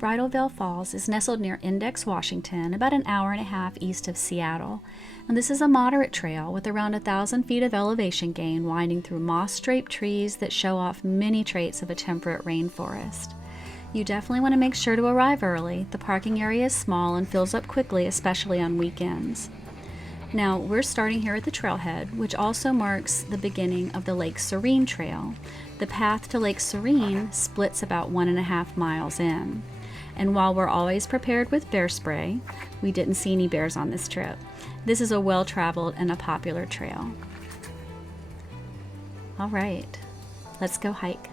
Bridal Veil Falls is nestled near Index, Washington, about an hour and a half east of Seattle. And this is a moderate trail with around 1,000 feet of elevation gain winding through moss-draped trees that show off many traits of a temperate rainforest. You definitely want to make sure to arrive early. The parking area is small and fills up quickly, especially on weekends. Now, we're starting here at the trailhead, which also marks the beginning of the Lake Serene Trail. The path to Lake Serene splits about 1.5 miles in. And while we're always prepared with bear spray, we didn't see any bears on this trip. This is a well-traveled and a popular trail. All right, let's go hike.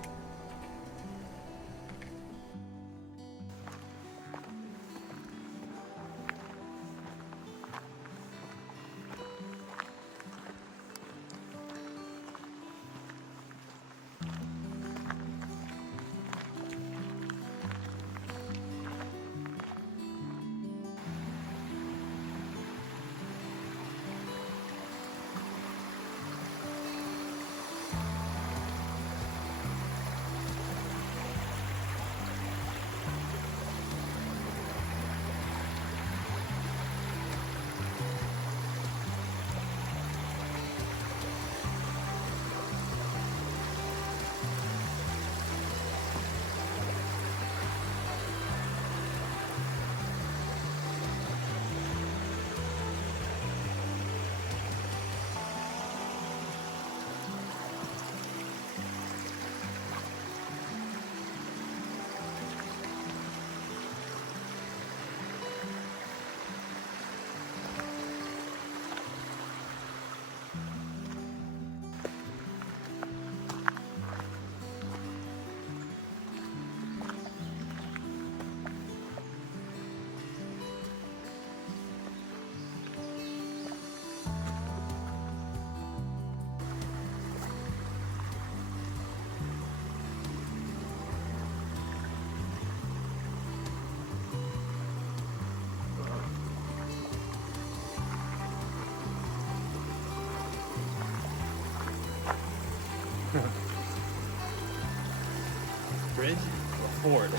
Bridge or ford?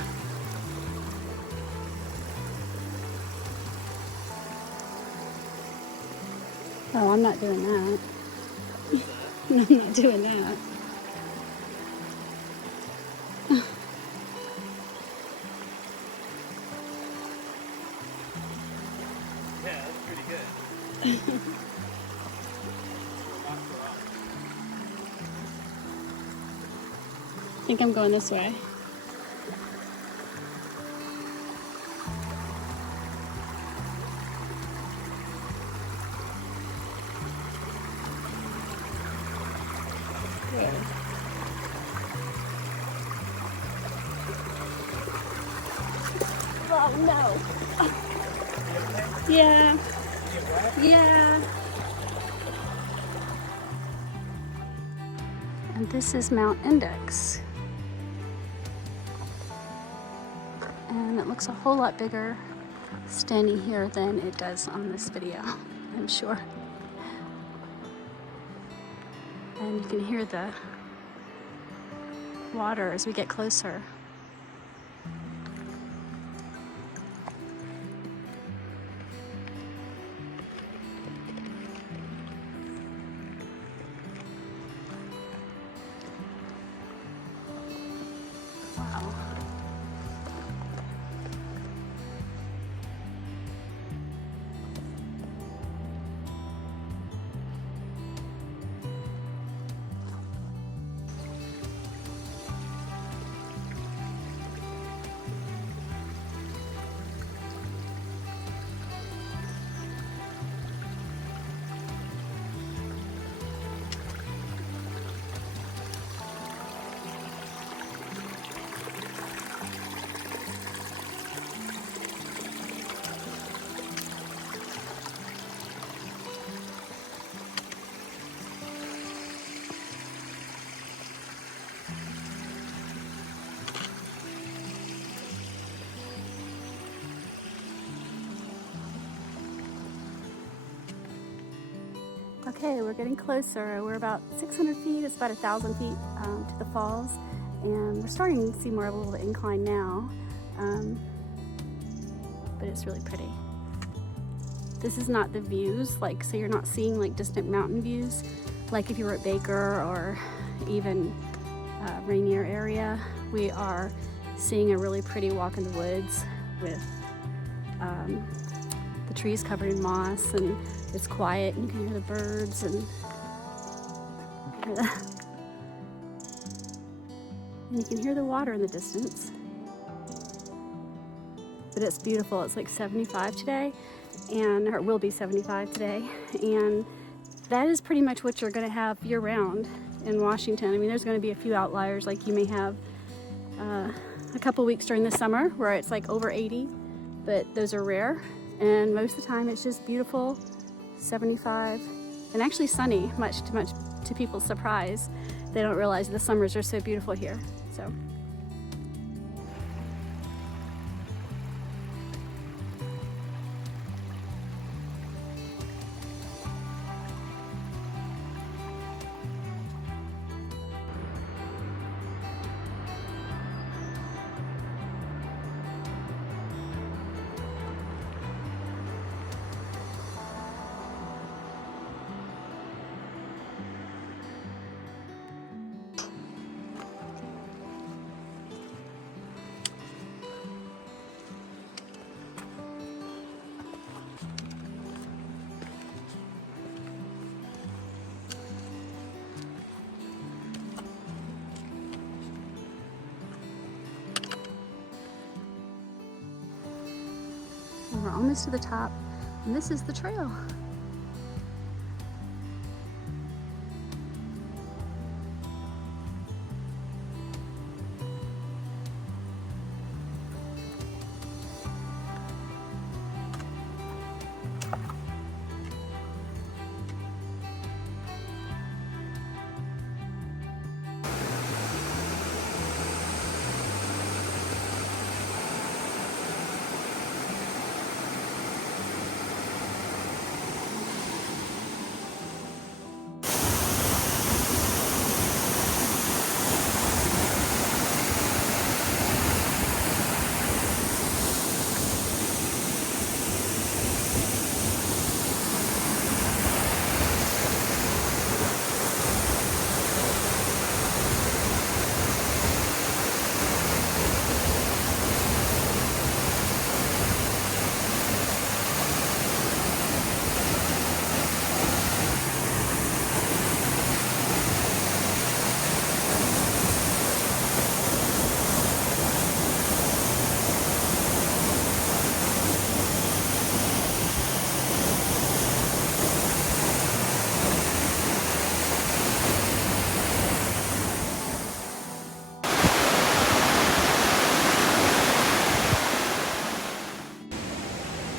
Oh, I'm not doing that. I'm not doing that. Yeah, that's pretty good. I think I'm going this way. Good. Oh no. Yeah. Yeah. And this is Mount Index. And it looks a whole lot bigger standing here than it does on this video, I'm sure. And you can hear the water as we get closer. Wow. Okay, we're getting closer. We're about 600 feet. It's about 1,000 feet to the falls. And we're starting to see more of a little incline now. but it's really pretty. This is not the views, like, so you're not seeing like distant mountain views, like if you were at Baker or even Rainier area. We are seeing a really pretty walk in the woods with the trees covered in moss, and it's quiet and you can hear the birds and you can hear the water in the distance. But it's beautiful. It's like 75 today, or it will be 75 today, and that is pretty much what you're going to have year round in Washington. I mean, there's going to be a few outliers, like you may have a couple weeks during the summer where it's like over 80, but those are rare, and most of the time it's just beautiful 75 and actually sunny, much to people's surprise. They don't realize the summers are so beautiful here. So we're almost to the top, and this is the trail.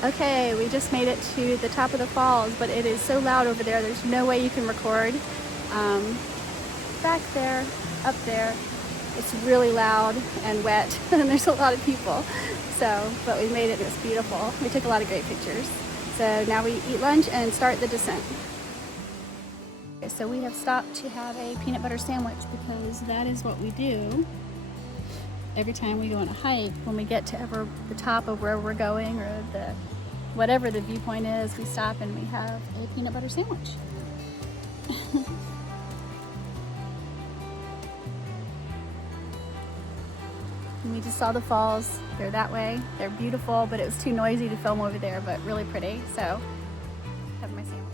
Okay, we just made it to the top of the falls, but it is so loud over there, there's no way you can record. Back there, up there, it's really loud and wet, and there's a lot of people. So, but we made it, it was beautiful. We took a lot of great pictures. So now we eat lunch and start the descent. Okay, so we have stopped to have a peanut butter sandwich because that is what we do every time we go on a hike. When we get to the top of where we're going, or whatever the viewpoint is, we stop and we have a peanut butter sandwich. And we just saw the falls. They're that way. They're beautiful, but it was too noisy to film over there, but really pretty. So, have my sandwich.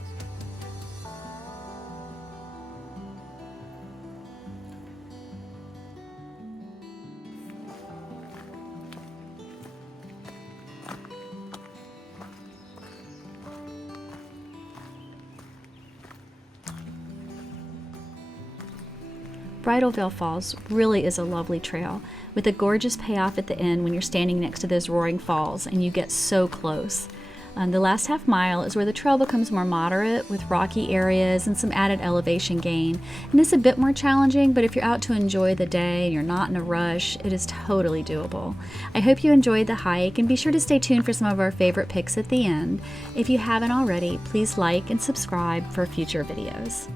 Bridal Veil Falls really is a lovely trail, with a gorgeous payoff at the end when you're standing next to those roaring falls and you get so close. The last half mile is where the trail becomes more moderate, with rocky areas and some added elevation gain, and it's a bit more challenging, but if you're out to enjoy the day and you're not in a rush, it is totally doable. I hope you enjoyed the hike, and be sure to stay tuned for some of our favorite pics at the end. If you haven't already, please like and subscribe for future videos.